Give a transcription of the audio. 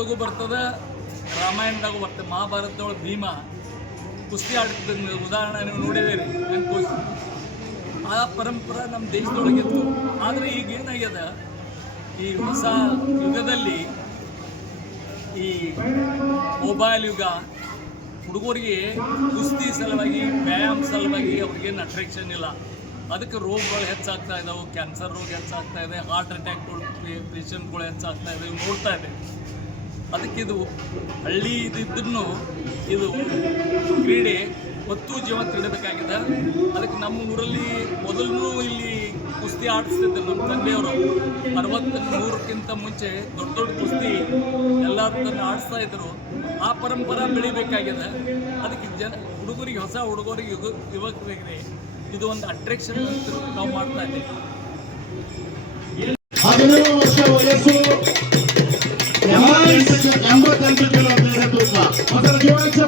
ಒಳಗೂ ಬರ್ತದೆ, ರಾಮಾಯಣದಾಗೂ ಬರ್ತದೆ. ಮಹಾಭಾರತದೊಳಗೆ ಭೀಮ ಕುಸ್ತಿ ಆಡ್ತಿದ್ದ ಉದಾಹರಣೆ ನೀವು ನೋಡಿದ್ದೀರಿ. ಆ ಪರಂಪರೆ ನಮ್ಮ ದೇಶದೊಳಗಿತ್ತು. ಆದರೆ ಈಗ ಏನಾಗ್ಯದ, ಈ ಹೊಸ ಯುಗದಲ್ಲಿ ಈ ಮೊಬೈಲ್ ಯುಗ, ಹುಡುಗರಿಗೆ ಕುಸ್ತಿ ಸಲುವಾಗಿ, ವ್ಯಾಯಾಮ ಸಲುವಾಗಿ ಅವ್ರಿಗೇನು ಅಟ್ರಾಕ್ಷನ್ ಇಲ್ಲ. ಅದಕ್ಕೆ ರೋಗಗಳು ಹೆಚ್ಚಾಗ್ತಾ ಇದ್ದಾವೆ, ಕ್ಯಾನ್ಸರ್ ರೋಗ ಹೆಚ್ಚಾಗ್ತಾ ಇದೆ, ಹಾರ್ಟ್ ಅಟ್ಯಾಕ್ಗಳು ಪೇಷಂಟ್ಗಳು ಹೆಚ್ಚಾಗ್ತಾ ಇದ್ದಾವೆ, ನೋಡ್ತಾ ಇದ್ದೇವೆ. ಅದಕ್ಕಿದು ಹಳ್ಳಿ ಇದ್ರೂ ಇದು ಕ್ರೀಡೆ ಹೊತ್ತು ಜೀವ ತಿಳಿಬೇಕಾಗಿದೆ. ಅದಕ್ಕೆ ನಮ್ಮ ಊರಲ್ಲಿ ಮೊದಲು ಇಲ್ಲಿ ಕುಸ್ತಿ ಆಡಿಸ್ತಿದ್ದರು ನಮ್ಮ ತಂದೆಯವರು. 63ಕ್ಕಿಂತ ಮುಂಚೆ ದೊಡ್ಡ ದೊಡ್ಡ ಕುಸ್ತಿ ಎಲ್ಲರೂ ಆಡಿಸ್ತಾ ಇದ್ದರು. ಆ ಪರಂಪರೆ ಬೆಳಿಬೇಕಾಗಿದೆ. ಅದಕ್ಕೆ ಹುಡುಗರಿಗೆ, ಹೊಸ ಹುಡುಗರಿಗೆ, ಯುವಕರಿಗೆ ಇದು ಒಂದು ಅಟ್ರಾಕ್ಷನ್ ಅಂತ ನಾವು ಮಾಡ್ತಾ ಇದ್ದೀವಿ. 17 ವರ್ಷ ವಯಸ್ಸು, 88 ಕಿಲೋ ತೂಕ. ಮೊದಲ ಜೀವಾಂಶ